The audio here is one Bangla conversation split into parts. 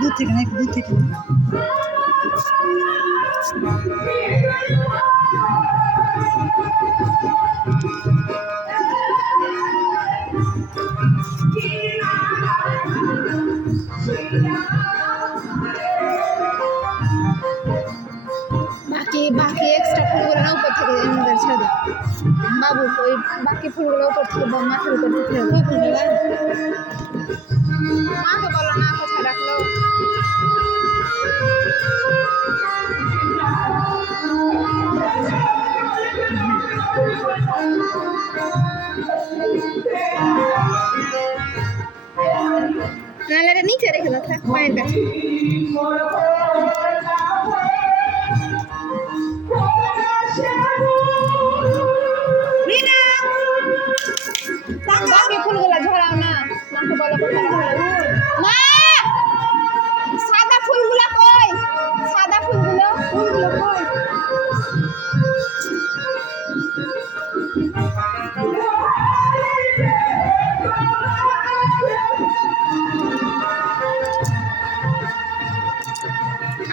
দূর থেকে না, একটু দূর থেকে। বাকি বাকি এক্সট্রা ফুলগুলো না উপর থেকে আমাদের ছেড়ে দাও বাবু, ওই বাকি ফুলগুলো উপর থেকে মাথার উপর থেকে ছেড়ে দাও। মাকে বলো না কোথায় রাখলো। নাহলে এটা নিচে রেখে দাও, থাক পায়ের কাছে। বাকি ফুলগুলো ঝরাও না, মাকে বলো কোথায় রাখলো। মা, সাদা ফুলগুলো কই? সাদা ফুলগুলো কই?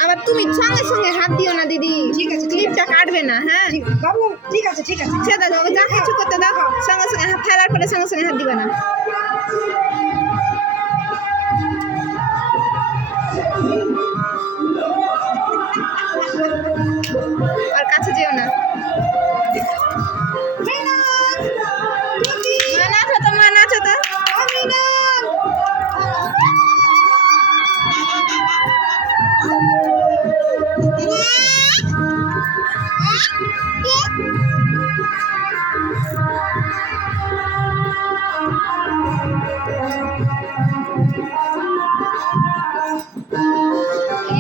আবার তুমি সঙ্গে সঙ্গে হাত দিও না দিদি, ঠিক আছে, ক্লিপটা কাটবে না। হ্যাঁ বাবু, ঠিক আছে, ঠিক আছে। ছেড়ে দাও, যা কিছু করতে দাও, সঙ্গে সঙ্গে হাত ফেলার পরে সঙ্গে সঙ্গে হাত দিবে না। আর কাছে যেও না। মা নাচো তো, মা নাচো তো।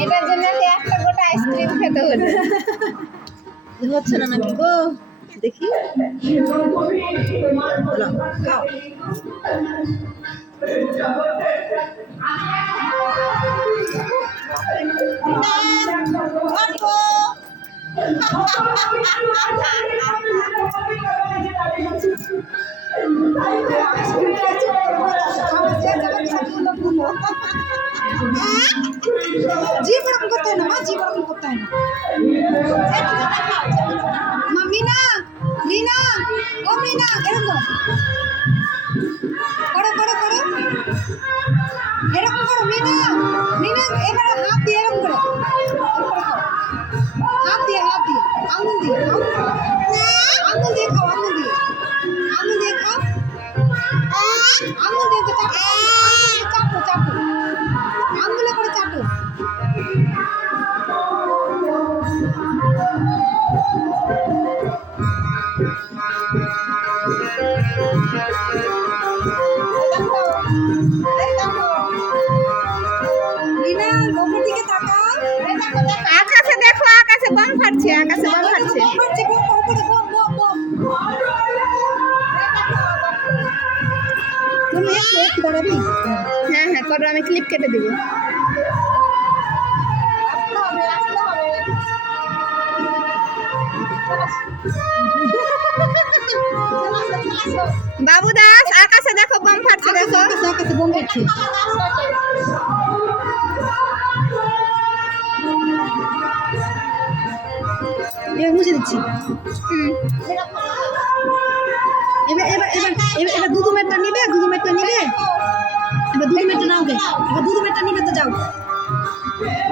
এটার জন্য একটা গোটা আইসক্রিম খেতে হলো। হচ্ছে না নাকি গো? দেখি, খাও। जीभ रखम करते हैं ना माँ, जीभ रखम करता है ना मम्मी ना, रीना, ओ रीना, এরকম করো করো করো, এরকম করো রিনা, রিনা এবারে হাত দিয়ে এরকম করে, হাত দিয়ে আঙুল দিয়ে, আঙুল দিয়ে খাও, আঙুল দিয়ে খাও, আঙুল দিয়ে চাটো, চাটো, আঙুলে করে চাটো। আকাশে দেখো, আকাশে বম ফাটছে, আকাশে বম ফাটছে। তুমি একটু দাঁড়াবি? হ্যাঁ হ্যাঁ করো, আমি ক্লিপ কেটে দেবো। বাবু দাস, আকাশে দেখো বম ফাটছে, দেখো আকাশে বম ফাটছে। এবার মুছে দিচ্ছি। এবার এবার এবার এবার দুধু মেটটা নিবে, দুধু মেটটা নিবে, এবার দুধু মেটটা নাও গে, এবার দুধু মেটটা নিবে তো যাও।